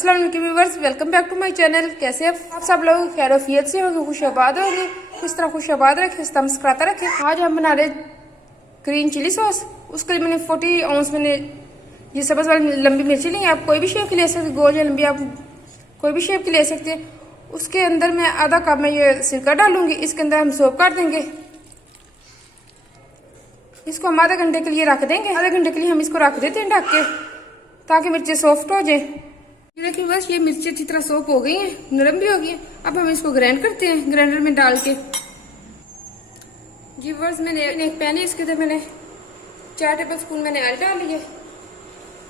अस्सलाम वालेकुम viewers, welcome back to my channel. कैसे आप सब लोग खैरोफियत से होंगे, खुश आबाद होंगे। किस तरह खुश आबाद रखे, इस तरह मुस्कुराता रखे। आज हम बना रहे ग्रीन चिली सॉस। उसके लिए मैंने 40 आउंस मैंने ये सब्ज वाली लंबी मिर्ची ली। आप कोई भी शेप की ले सकते, गोल या लंबी, आप कोई भी शेप की ले सकते हैं। उसके अंदर मैं आधा कप में ये सिरका डालूंगी। इसके अंदर हम सोप कर देंगे। इसको हम आधे घंटे के लिए रख देंगे। आधे घंटे के लिए हम इसको रख देते हैं ढक के, ताकि मिर्ची सॉफ्ट हो जाए। देखिए बस ये मिर्ची अच्छी तरह सॉफ्ट हो गई है, नरम भी हो गई है। अब हम इसको ग्राइंड करते हैं ग्राइंडर में डाल के। जी बस मैंने एक पैन है, इसके अंदर मैंने 4 टेबल स्पून मैंने ऑयल डाल लिया।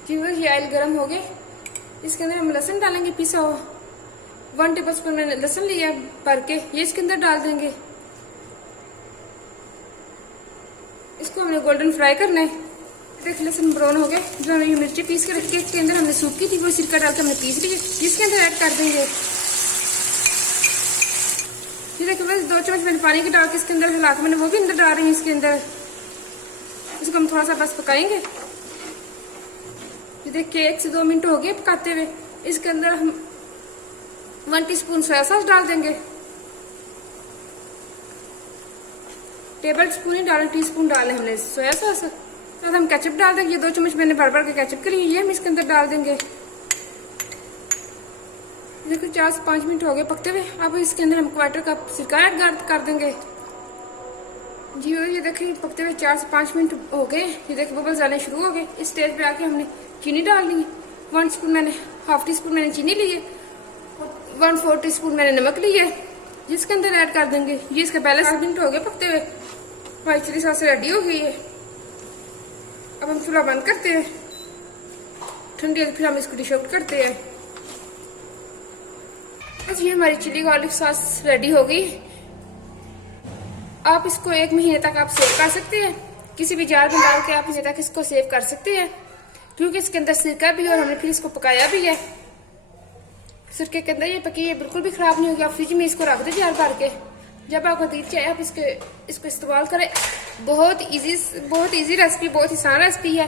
जी बस ये ऑयल गर्म हो गया। इसके अंदर हम लहसुन डालेंगे पिसा हुआ। 1 टेबल स्पून मैंने लहसुन लिया भर के, ये इसके अंदर डाल देंगे। इसको हमने गोल्डन फ्राई करना है। देखिए लहसुन ब्राउन हो गया। जो हमने ये मिर्ची पीस के रखी है, इसके अंदर हमने सूख की थी, वो सिरका डाल के हमने पीस ली है, जिसके अंदर ऐड कर देंगे। ये देखिए बस 2 चम्मच मैंने पानी के डाल के इसके अंदर हिला के मैंने वो भी अंदर डाल रही हूँ इसके अंदर। इसको हम थोड़ा सा बस पकाएंगे। ये देखिए 1 से 2 मिनट हो गए पकाते हुए। इसके अंदर हम 1 टीस्पून सोया सॉस डाल देंगे। टेबल स्पून ही डाले, टीस्पून डाले हमने सोया सॉस। तो हम केचप डाल देंगे। ये 2 चम्मच मैंने भर के केचप के लिए ये हम इसके अंदर डाल देंगे। देखो 4 से 5 मिनट हो गए पकते हुए। अब इसके अंदर हम 1/4 कप सिरका ऐड कर देंगे। जी ये देखिए पकते हुए 4 से 5 मिनट हो गए। ये देखिए बबल्स आने शुरू हो गए। इस स्टेज पे आके हमने चीनी डाल ली। 1 स्पून मैंने हाफ टी स्पून मैंने चीनी ली है। 1/4 टीस्पून मैंने नमक ली है, जिसके अंदर ऐड कर देंगे। ये इसके पहले 7 मिनट हो गए पकते हुए। हमारी चिली सॉस रेडी हो गई है। अब हम चूल्हा बंद करते हैं। ठंडी फिर हम इसको डिश आउट करते हैं। बस ये हमारी चिली गार्लिक सॉस रेडी हो गई। आप इसको 1 महीने तक आप सेव कर सकते हैं। किसी भी जार में डाल के आप महीने तक इसको सेव कर सकते हैं, क्योंकि इसके अंदर सिरका भी है और हमने फिर इसको पकाया भी है। सिरके के अंदर ये पकी है, बिल्कुल भी खराब नहीं होगी। आप फ्रिज में इसको रख दे जार भर के। जब आपको दिल चाहे आप इसको इस्तेमाल करें। बहुत इजी रेसिपी, बहुत आसान रेसिपी है।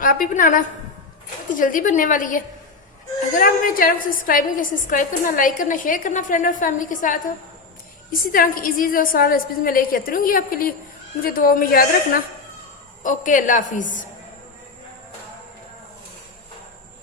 आप भी बनाना, बहुत जल्दी बनने वाली है। अगर आप मेरे चैनल को सब्सक्राइब नहीं किया, सब्सक्राइब करना, लाइक करना, शेयर करना फ्रेंड और फैमिली के साथ। इसी तरह की इजी और आसान रेसिपीज मैं लेके आती रहूंगी आपके लिए। मुझे दुआ में याद रखना। ओके, अल्लाह हाफिज।